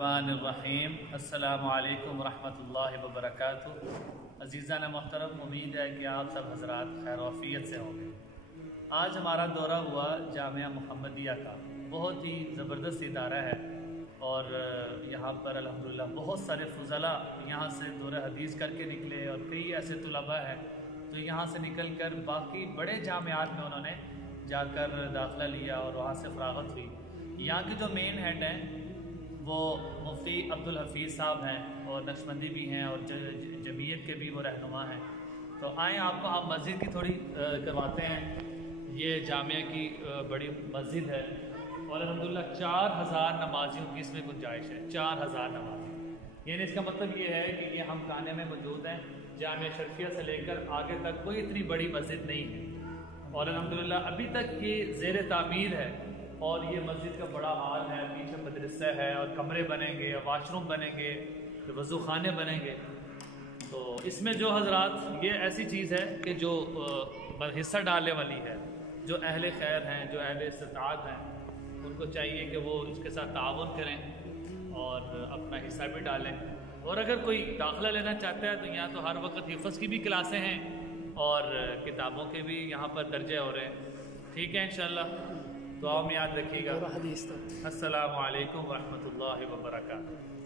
बिस्मिल्लाहिर्रहमानिर्रहीम। अस्सलामु अलैकुम वरहमतुल्लाहि वबरकातुह। अज़ीज़ान मोहतरम, उम्मीद है कि आप सब हज़रात खैर आफियत से होंगे। आज हमारा दौरा हुआ जामिया मुहम्मदिया का। बहुत ही ज़बरदस्त इदारा है और यहाँ पर अल्हम्दुलिल्लाह बहुत सारे फ़ुज़ला यहाँ से दौरा हदीस करके निकले और कई ऐसे तुलबा हैं जो यहाँ से निकल कर बाकी बड़े जामियात में उन्होंने जाकर दाखिला लिया और वहाँ से फ़राग़त हुई। यहाँ के जो मेन हेड हैं वो मुफ्ती अब्दुल हफीज़ साहब हैं और नक्शबंदी भी हैं और जमीयत के भी वो रहनुमा हैं। तो आएँ आपको हम मस्जिद की थोड़ी करवाते हैं। ये जामिया की बड़ी मस्जिद है और अल्हम्दुलिल्लाह 4000 नमाजियों की इसमें गुंजाइश है। 4000 नमाजी, यानी इसका मतलब ये है कि ये हम खाने में मौजूद हैं। जामिया शरफिया से लेकर आगे तक कोई इतनी बड़ी मस्जिद नहीं है और अल्हम्दुलिल्लाह अभी तक ये ज़ेर तामीर है। और ये मस्जिद का बड़ा हाल है, पीछे मदरसा है और कमरे बनेंगे, वाशरूम बनेंगे, वज़ू खाने बनेंगे। तो इसमें जो हजरात, ये ऐसी चीज़ है कि जो हिस्सा डालने वाली है, जो अहले खैर हैं, जो अहले इस्ताअत हैं, उनको चाहिए कि वो इसके साथ ताउन करें और अपना हिस्सा भी डालें। और अगर कोई दाखिला लेना चाहता है तो यहाँ तो हर वक्त हिफ़्ज़ की भी क्लासें हैं और किताबों के भी यहाँ पर दर्जे हो रहे हैं। ठीक है, इंशाअल्लाह दुआ में याद रखिएगा। अस्सलामु अलैकुम वरहमतुल्लाहि वबरकातुहू।